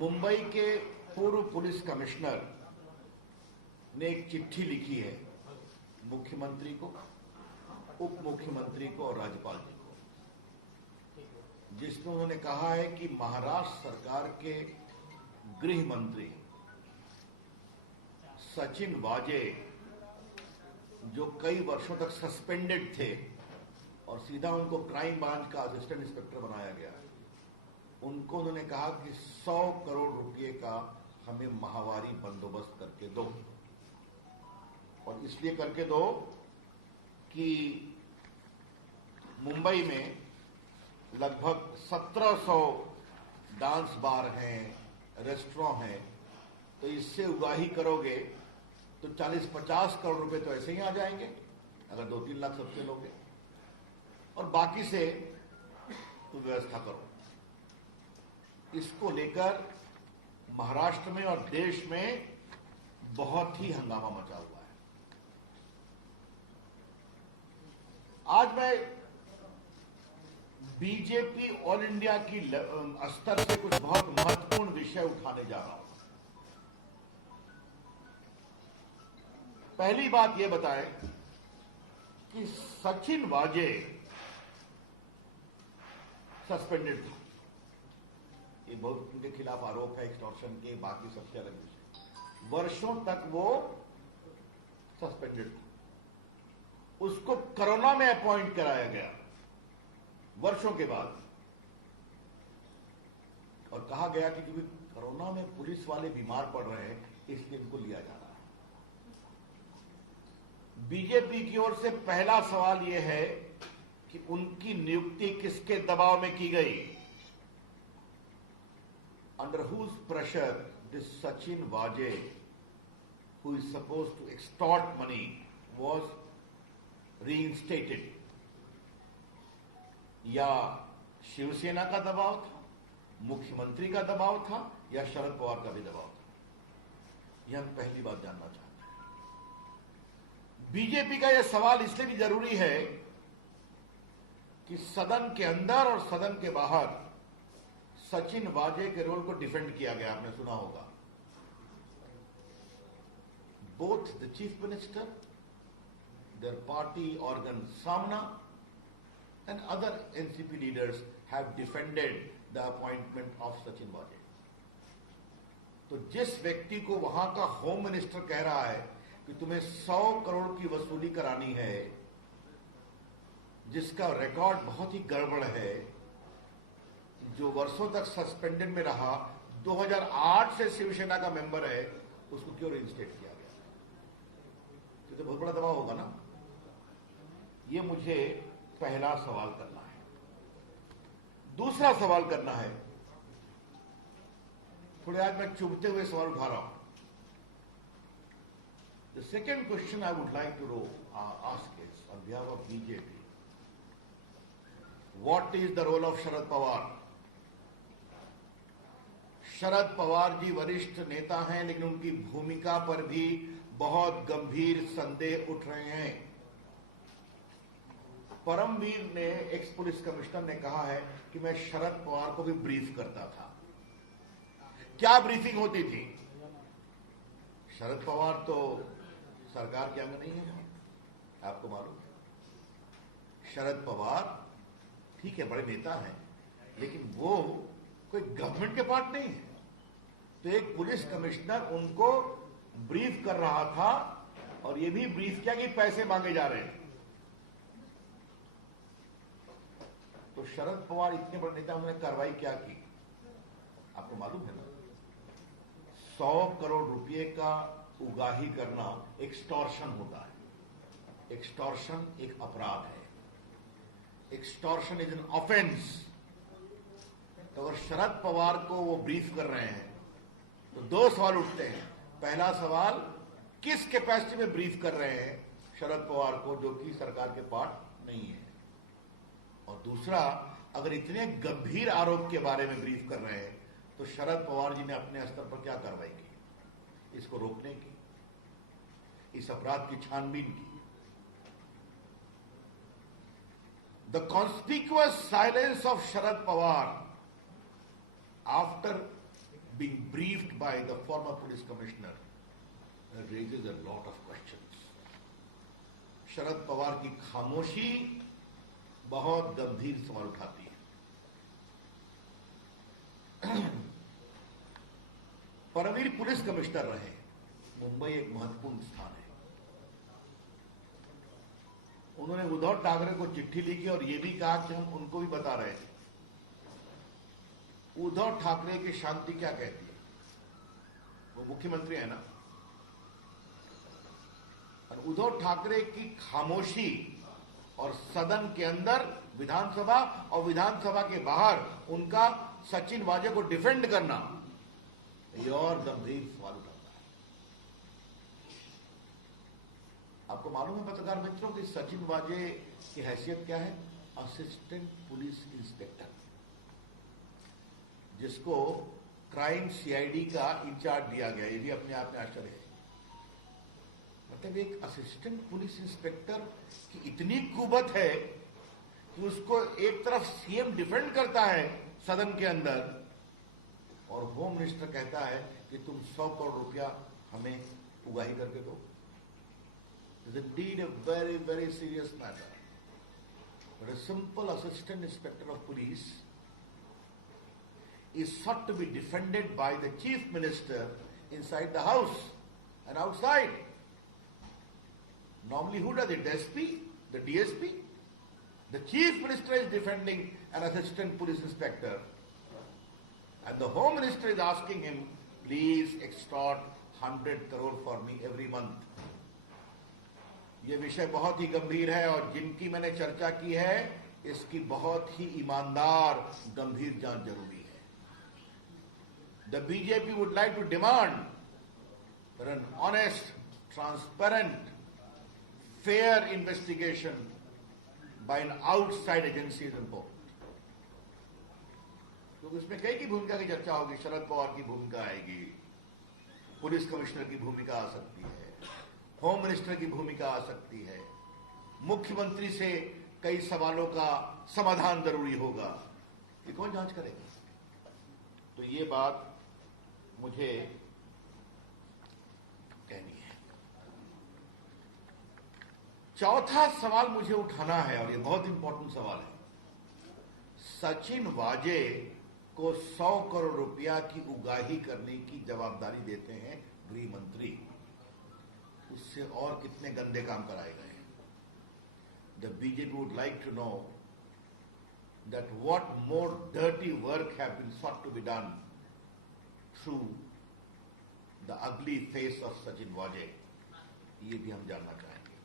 मुंबई के पूर्व police commissioner ने एक चिट्ठी लिखी है मुख्यमंत्री को, उप मुख्यमंत्री को और राज्यपाल जी को, जिसमें उन्होंने कहा है कि महाराष्ट्र सरकार के गृह मंत्री सचिन वाजे, जो कई वर्षों तक सस्पेंडेड थे और सीधा उनको क्राइम ब्रांच का असिस्टेंट इंस्पेक्टर बनाया गया, उनको उन्होंने कहा कि 100 करोड़ रुपए का हमें माहवारी बंदोबस्त करके दो, और इसलिए करके दो कि मुंबई में लगभग 1700 डांस बार हैं, रेस्टोरेंट हैं, तो इससे उगाही करोगे तो 40-50 करोड़ रुपए तो ऐसे ही आ जाएंगे अगर 2-3 लाख सबसे लोगे, और बाकी से तो व्यवस्था करो। इसको लेकर महाराष्ट्र में और देश में बहुत ही हंगामा मचा हुआ है। आज मैं बीजेपी ऑल इंडिया की स्तर से कुछ बहुत महत्वपूर्ण विषय उठाने जा रहा हूं। पहली बात यह बताएं कि सचिन वाजे सस्पेंडेड था, ये बहुत उनके खिलाफ आरोप है एक्सटॉर्शन के, बाकी सबसे अलग विषय। वर्षों तक वो सस्पेंडेड था, उसको कोरोना में अपॉइंट कराया गया वर्षों के बाद, और कहा गया कि क्योंकि कोरोना में पुलिस वाले बीमार पड़ रहे हैं इसलिए इनको लिया जा रहा है। बीजेपी की ओर से पहला सवाल यह है कि उनकी नियुक्ति किसके दबाव में की गई? Under whose pressure this Sachin Vaje, who is supposed to extort money, was reinstated? या शिवसेना का दबाव था, मुख्यमंत्री का दबाव था, या शरद पवार का भी दबाव था? यह हम पहली बात जानना चाहते हैं। बीजेपी का यह सवाल इसलिए भी जरूरी है कि सदन के अंदर और सदन के बाहर सचिन वाजे के रोल को डिफेंड किया गया, आपने सुना होगा। Both the chief minister, their party organ Saamana and other NCP leaders have defended the appointment of Sachin Vaze. तो जिस व्यक्ति को वहां का होम मिनिस्टर कह रहा है कि तुम्हें 100 करोड़ की वसूली करानी है, जिसका रिकॉर्ड बहुत ही गड़बड़ है, जो वर्षों तक सस्पेंडेड में रहा, 2008 से शिवसेना का मेंबर है, उसको क्यों रिइंस्टेट किया गया? तो बहुत बड़ा दबाव होगा ना। ये मुझे पहला सवाल करना है। दूसरा सवाल करना है, थोड़े आज मैं चुभते हुए सवाल उठा रहा हूं। The second question I would like to ask is on behalf of BJP, what is the role of Sharad Pawar? Sharad Pawar ji वरिष्ठ नेता हैं, लेकिन उनकी भूमिका पर भी बहुत गंभीर संदेह उठ रहे हैं। परमवीर ने, एक्स पुलिस कमिश्नर ने कहा है कि मैं शरद पवार को भी ब्रीफ करता था। क्या ब्रीफिंग होती थी? शरद पवार तो सरकार के अंग नहीं है, आपको मालूम है। शरद पवार ठीक है, बड़े नेता हैं, लेकिन वो कोई गवर्नमेंट के पार्ट नहीं है। तो एक पुलिस कमिश्नर उनको ब्रीफ कर रहा था, और ये भी ब्रीफ किया कि पैसे मांगे जा रहे हैं। तो शरद पवार इतने बड़े नेता, उन्होंने कार्रवाई क्या की आपको मालूम है ना? 100 करोड़ रुपए का उगाही करना एक्सटॉर्शन होता है। एक्सटॉर्शन एक अपराध है, एक्सटॉर्शन इज एन ऑफेंस। तो अगर शरद पवार को वो ब्रीफ कर रहे हैं तो दो सवाल उठते हैं। पहला सवाल, किस कैपेसिटी में ब्रीफ कर रहे हैं शरद पवार को, जो कि सरकार के पार्ट नहीं है? और दूसरा, अगर इतने गंभीर आरोप के बारे में ब्रीफ कर रहे हैं तो शरद पवार जी ने अपने स्तर पर क्या कार्रवाई की इसको रोकने की, इस अपराध की छानबीन की? The conspicuous silence of Sharad Pawar after being briefed by the former police commissioner raises a lot of questions. Sharad Pawar की खामोशी बहुत गंभीर सवाल उठाती है। परमवीर पुलिस कमिश्नर रहे। मुंबई एक महत्वपूर्ण स्थान है। उन्होंने उद्धव ठाकरे को चिट्ठी लिखी और यह भी कहा कि हम उनको भी बता रहे हैं। उद्धव ठाकरे की शांति क्या कहती है? वो मुख्यमंत्री है ना। और उद्धव ठाकरे की खामोशी और सदन के अंदर विधानसभा और विधानसभा के बाहर उनका सचिन वाजे को डिफेंड करना, ये और गंभीर सवाल उठाता है। आपको मालूम है पत्रकार मित्रों कि सचिन वाजे की हैसियत क्या है? असिस्टेंट पुलिस इंस्पेक्टर, जिसको क्राइम सीआईडी का इंचार्ज दिया गया। ये भी अपने आप में आश्चर्य है। मतलब एक असिस्टेंट पुलिस इंस्पेक्टर की इतनी कुवत है कि उसको एक तरफ सीएम डिफेंड करता है सदन के अंदर, और होम मिनिस्टर कहता है कि तुम 100 करोड़ रुपया हमें उगाही करके दो। It's indeed a very very serious matter. But a simple assistant inspector of police is sought to be defended by the chief minister inside the house and outside. Normally who does it? The SP? The DSP? The chief minister is defending an assistant police inspector, and the home minister is asking him, please extort 100 crore for me every month. ये विषय बहुत ही गंभीर है और जिनकी मैंने चर्चा की है इसकी बहुत ही ईमानदार गंभीर जांच जरूरी है। The BJP would like to demand for an honest, transparent, fair investigation by an outside agency is important. क्योंकि उसमें कई की भूमिका की चर्चा होगी। शरद पवार की भूमिका आएगी, पुलिस कमिश्नर की भूमिका आ सकती है, होम मिनिस्टर की भूमिका आ सकती है, मुख्यमंत्री से कई सवालों का समाधान जरूरी होगा। ये कौन जांच करेगा? तो ये बात मुझे कहनी है। चौथा सवाल मुझे उठाना है और ये बहुत इंपॉर्टेंट सवाल है। सचिन वाजे को 100 करोड़ रुपया की उगाही करने की जवाबदारी देते हैं गृह मंत्री। उससे और कितने गंदे काम कराए गए हैं? The BJP would like to know that what more dirty work have been sought to be done through the ugly face of Sachin Waje। ये भी हम जानना चाहेंगे।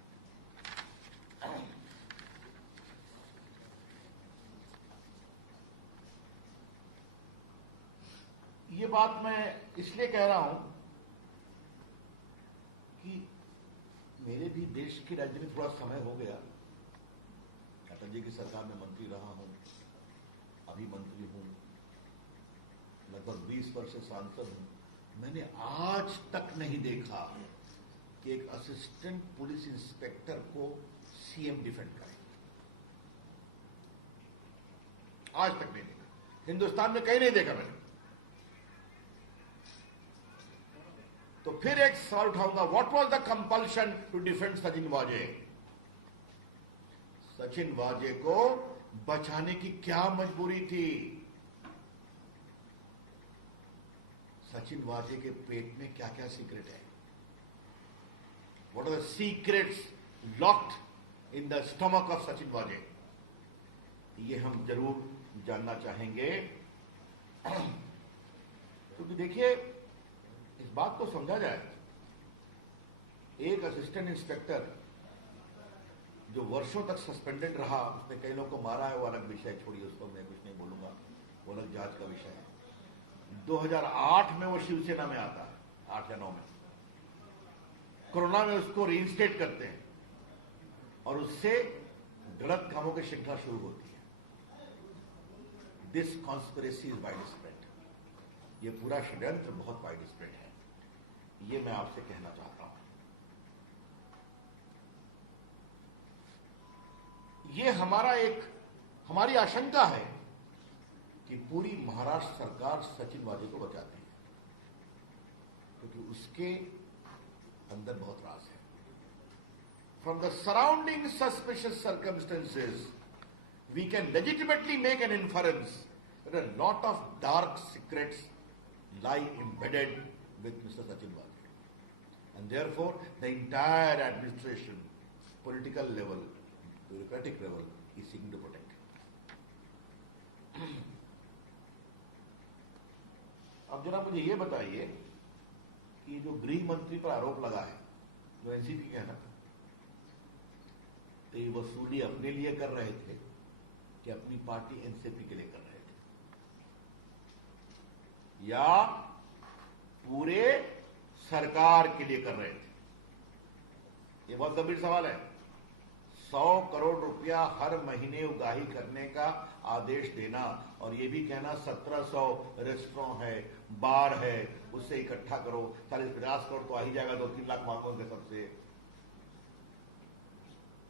ये बात मैं इसलिए कह रहा हूं कि मेरे भी देश की राजनीति में थोड़ा समय हो गया। अटल जी की सरकार में मंत्री रहा हूं, अभी मंत्री हूं, लगभग 20 वर्ष से सांसद हूं। मैंने आज तक नहीं देखा कि एक असिस्टेंट पुलिस इंस्पेक्टर को सीएम डिफेंड करे। आज तक नहीं देखा, हिंदुस्तान में कहीं नहीं देखा मैंने। तो फिर एक सवाल उठाऊंगा, what was the compulsion to defend Sachin Waze? Sachin वाजे को बचाने की क्या मजबूरी थी? सचिन वाजे के पेट में क्या क्या सीक्रेट है? What are the secrets locked in the stomach of Sachin Waze? ये हम जरूर जानना चाहेंगे। क्योंकि देखिए, इस बात को समझा जाए, एक असिस्टेंट इंस्पेक्टर जो वर्षों तक सस्पेंडेड रहा, उसने कई लोगों को मारा है, वो अलग विषय, छोड़िए उसको, मैं कुछ नहीं बोलूंगा, वो अलग जांच का विषय है। 2008 में वो शिवसेना में आता है, 8 या 9 में। कोरोना में उसको रीइंस्टेट करते हैं और उससे गलत कामों की श्रृंखला शुरू होती है। This conspiracy is wide spread. ये पूरा षड्यंत्र बहुत वाइड स्प्रेड है, ये मैं आपसे कहना चाहता हूं। ये हमारी आशंका है कि पूरी महाराष्ट्र सरकार सचिन वाजे को बचाती है। क्योंकि उसके अंदर बहुत राज है. From the surrounding suspicious circumstances, we can legitimately make an inference that a lot of dark secrets lie embedded with Mr. Sachin Waghre. And therefore, the entire administration, political level, bureaucratic level, is seeking to protect him. अब जरा मुझे ये बताइए कि जो गृह मंत्री पर आरोप लगा है, जो एनसीपी के है ना, तो ये वसूली अपने लिए कर रहे थे कि अपनी पार्टी एनसीपी के लिए कर रहे थे, या पूरे सरकार के लिए कर रहे थे? ये बहुत गंभीर सवाल है. 100 करोड़ रुपया हर महीने उगाही करने का आदेश देना और ये भी कहना 1700 रेस्टोरेंट है, बार है, उससे इकट्ठा करो, 40-50 करोड़ तो आ ही जाएगा, 2-3 लाख मांगोगे सबसे.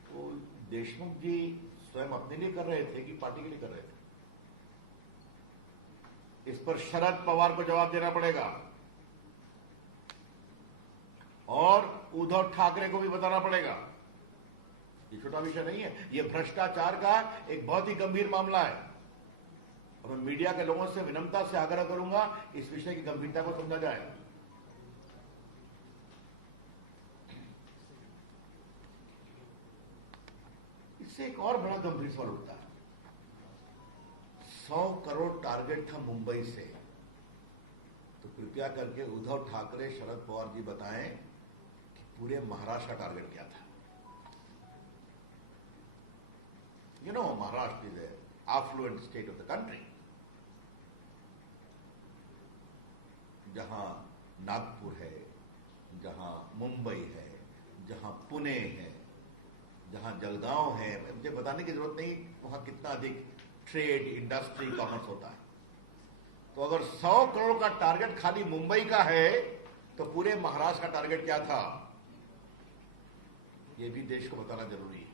तो देशमुख जी स्वयं अपने लिए कर रहे थे कि पार्टी के लिए कर रहे थे? इस पर शरद पवार को जवाब देना पड़ेगा और उद्धव ठाकरे को भी बताना पड़ेगा. ये छोटा विषय नहीं है, ये भ्रष्टाचार का एक बहुत ही गंभीर मामला है और मैं मीडिया के लोगों से विनम्रता से आग्रह करूंगा इस विषय की गंभीरता को समझा जाए. इससे एक और बड़ा गंभीर सवाल उठता है. 100 करोड़ टारगेट था मुंबई से, तो कृपया करके उद्धव ठाकरे, शरद पवार जी बताएं कि पूरे महाराष्ट्र का टारगेट क्या था. You know, Maharashtra is an affluent state of the country. जहां नागपुर है, जहां मुंबई है, जहां पुणे है, जहां जलगांव है, मुझे बताने की जरूरत नहीं वहां कितना अधिक ट्रेड, इंडस्ट्री, कॉमर्स होता है. तो अगर 100 करोड़ का टारगेट खाली मुंबई का है तो पूरे महाराष्ट्र का टारगेट क्या था, यह भी देश को बताना जरूरी है.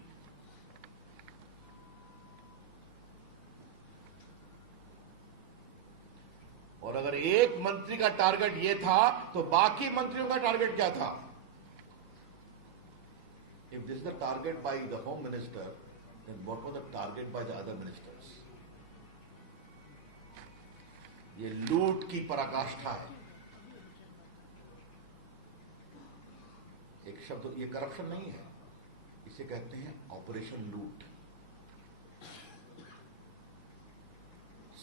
और अगर एक मंत्री का टारगेट यह था तो बाकी मंत्रियों का टारगेट क्या था? If this is the target by the Home Minister, then what was the target by the other ministers? ये लूट की पराकाष्ठा है. एक शब्द, ये करप्शन नहीं है, इसे कहते हैं ऑपरेशन लूट.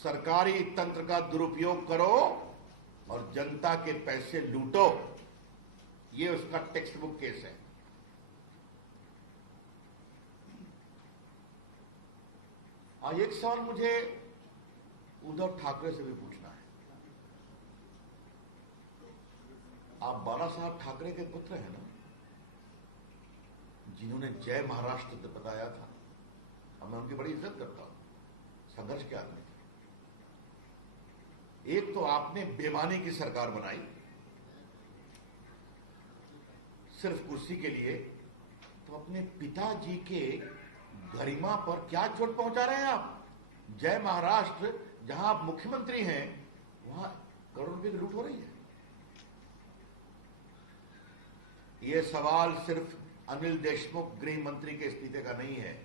सरकारी तंत्र का दुरुपयोग करो और जनता के पैसे लूटो, ये उसका टेक्स्ट बुक केस है. आज एक सवाल मुझे उद्धव ठाकरे से भी पूछना है. आप बाला साहब ठाकरे के पुत्र हैं ना, जिन्होंने जय महाराष्ट्र बताया था, और मैं उनकी बड़ी इज्जत करता हूं, संघर्ष के आदमी थे. एक तो आपने बेईमानी की सरकार बनाई सिर्फ कुर्सी के लिए, तो अपने पिताजी के गरिमा पर क्या चोट पहुंचा रहे हैं आप? जय महाराष्ट्र, जहां आप मुख्यमंत्री हैं, वहां करोड़ रुपए की लूट हो रही है. यह सवाल सिर्फ अनिल देशमुख गृह मंत्री के इस्तीफे का नहीं है.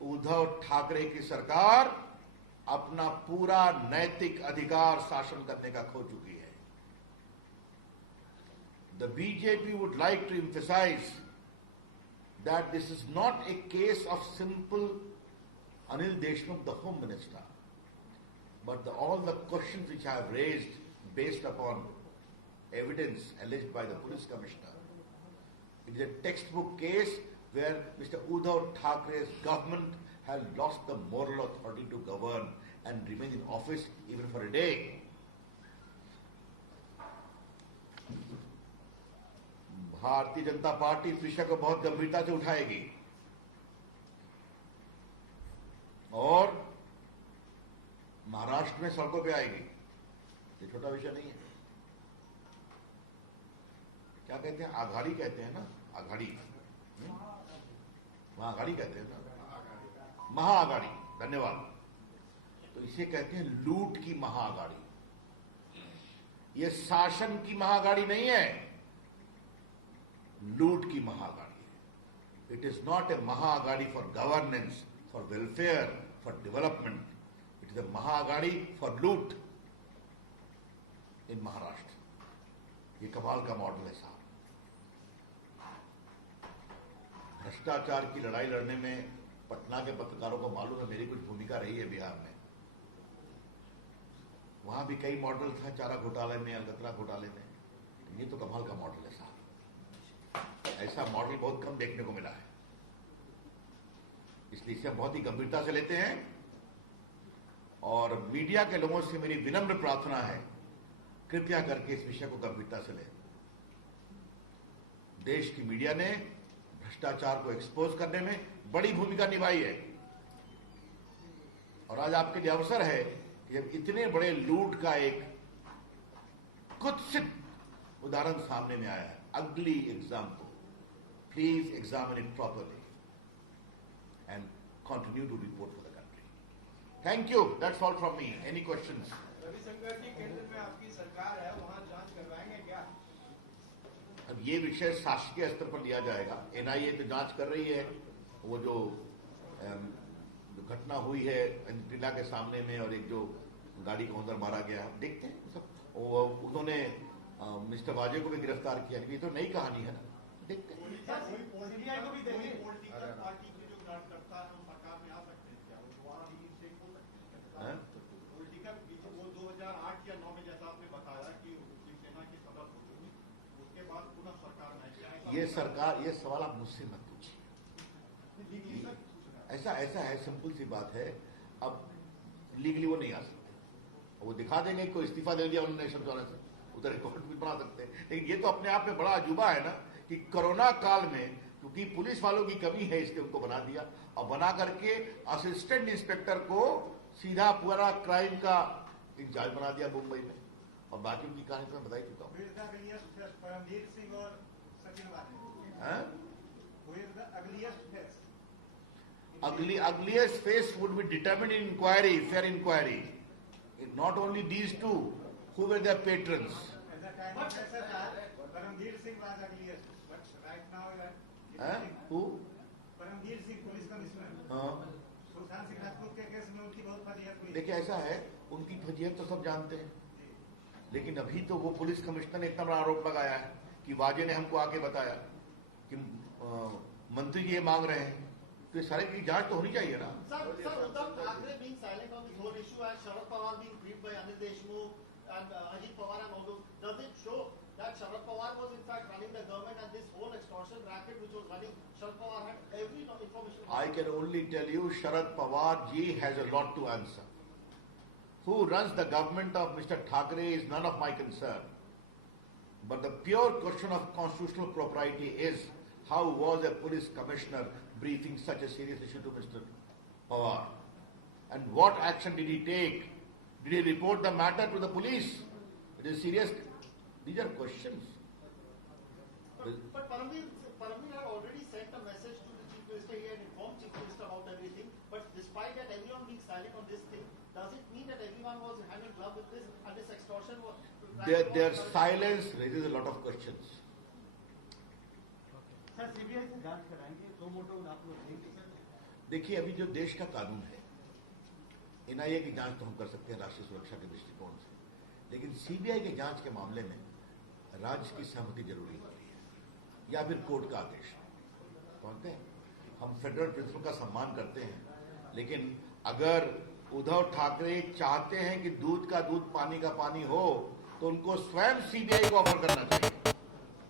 उद्धव ठाकरे की सरकार अपना पूरा नैतिक अधिकार शासन करने का खो चुकी है. The BJP would like to emphasize that this is not a case of simple Anil Deshmukh, the Home Minister, but all the questions which I have raised based upon evidence alleged by the police commissioner. It is a textbook case where Mr. Uddhav Thackeray's government has lost the moral authority to govern and remain in office even for a day. Bharatiya Janata party इस विषय को बहुत गंभीरता से उठाएगी और महाराष्ट्र में सड़कों पे आएगी. ये छोटा विषय नहीं है. क्या कहते हैं, आघाड़ी कहते हैं ना, आघाड़ी, महाआघाड़ी कहते हैं ना, महाआघाड़ी, धन्यवाद. तो इसे कहते हैं लूट की महाआघाड़ी. ये शासन की महागाड़ी नहीं है, लूट की महागाड़ी है। इट इज नॉट ए महागाड़ी for governance, for welfare, for development. It is a महागाड़ी फॉर लूट इन महाराष्ट्र। ये कमाल का मॉडल है साहब। भ्रष्टाचार की लड़ाई लड़ने में पटना के पत्रकारों को मालूम है मेरी कुछ भूमिका रही है बिहार में। वहां भी कई मॉडल था, चारा घोटाले में, अलकतरा घोटाले में। ये तो कमाल का मॉडल है साहब। ऐसा मॉडल बहुत कम देखने को मिला है, इसलिए इसे हम बहुत ही गंभीरता से लेते हैं। और मीडिया के लोगों से मेरी विनम्र प्रार्थना है, कृपया करके इस विषय को गंभीरता से लें। देश की मीडिया ने भ्रष्टाचार को एक्सपोज करने में बड़ी भूमिका निभाई है, और आज आपके लिए अवसर है कि जब इतने बड़े लूट का एक कुत्सित उदाहरण सामने में आया है, अगली example, please examine it properly and continue to report for the country. Thank you, that's all from me. Any questions? Ravishankar ji, केंद्र में आपकी सरकार है, वहां जांच करवाएंगे क्या? अब ये विषय शासकीय स्तर पर लिया जाएगा। एनआईए तो जांच कर रही है। वो जो घटना हुई है टीला के सामने में, और एक जो गाड़ी को अंदर मारा गया, देखते हैं सब। उन्होंने मिस्टर वाजे को भी गिरफ्तार किया। ये तो नई कहानी है ना, देखते हैं। सीबीआई को भी देखिए, पॉलिटिकल पार्टी के जो कार्यकर्ता है वो सरकार में आ सकते हैं क्या? वो दोबारा रीइंस्टेट हो सकते हैं? पॉलिटिकल वो 2008 या 9 में जैसा आपने बताया कि शिवसेना की सदस्य हो चुकी, उसके बाद पुनः सरकार में ये सवाल आप मुझसे मत पूछिए। ऐसा है, सिंपल सी बात है। अब लीगली वो नहीं आ सकते, वो दिखा देंगे कोई इस्तीफा दे दिया उन्होंने नेशनल द्वारा से, उधर रिकॉर्ड भी बना सकते हैं। लेकिन ये तो अपने आप में बड़ा अजूबा है ना कि कोरोना काल में क्योंकि पुलिस वालों की कमी है, इसलिए उनको बना दिया, और बना करके असिस्टेंट इंस्पेक्टर को सीधा पूरा क्राइम का इंचार्ज बना दिया मुंबई में। और बाकी उनकी कहानी तो मैं बता ही चुका हूँ। परमवीर सिंह और सचिन वाजे, ugliest face would be determined in inquiry, fair inquiry. Not only these two, who were their patrons. Paramvir Singh was ugliest, but right now Who? Paramvir Singh police commissioner, Sushant Singh Rajput के केस में उनकी बहुत फजीहत हुई। देखिए ऐसा है, उनकी फजीहत तो सब जानते हैं, लेकिन अभी तो वो पुलिस कमिश्नर ने इतना बड़ा आरोप लगाया है कि वाजे ने हमको आके बताया कि मंत्री जी ये मांग रहे हैं, तो ये सारे की जांच तो होनी चाहिए ना। Sir, Uddhav Thackeray being silent on this whole issue and Sharad Pawar being briefed by Anil Deshmukh and Ajit Pawar and all those, does it show that Sharad Pawar was in fact running the government and this whole extortion racket which was running, Sharad Pawar had every information? I can only tell you Sharad Pawar ji has a lot to answer. Who runs the government of Mr. Thackeray is none of my concern. But the pure question of constitutional propriety is, how was a police commissioner briefing such a serious issue to Mr. Pawar? And what action did he take? Did he report the matter to the police? It is serious. These are questions. But Paramveer had already sent a message to the Chief Minister. He had informed Chief Minister about everything. But despite that, everyone being silent on this thing, does it mean that everyone was hand in glove with this and this extortion was... Their silence raises a lot of questions. Sir, CBI से जांच कराएंगे, दो मोटो आप लोग देंगे? देखिए, अभी जो देश का कानून है, एनआईए की जांच तो हम कर सकते हैं राष्ट्रीय सुरक्षा के दृष्टिकोण से, लेकिन सीबीआई के जांच के मामले में राज्य की सहमति जरूरी होती है या फिर कोर्ट का आदेश। मानते हैं, हम फेडरल प्रिंसिपल का सम्मान करते हैं, लेकिन अगर उद्धव ठाकरे चाहते हैं कि दूध का दूध पानी का पानी हो, तो उनको स्वयं सीबीआई को ऑफर करना चाहिए।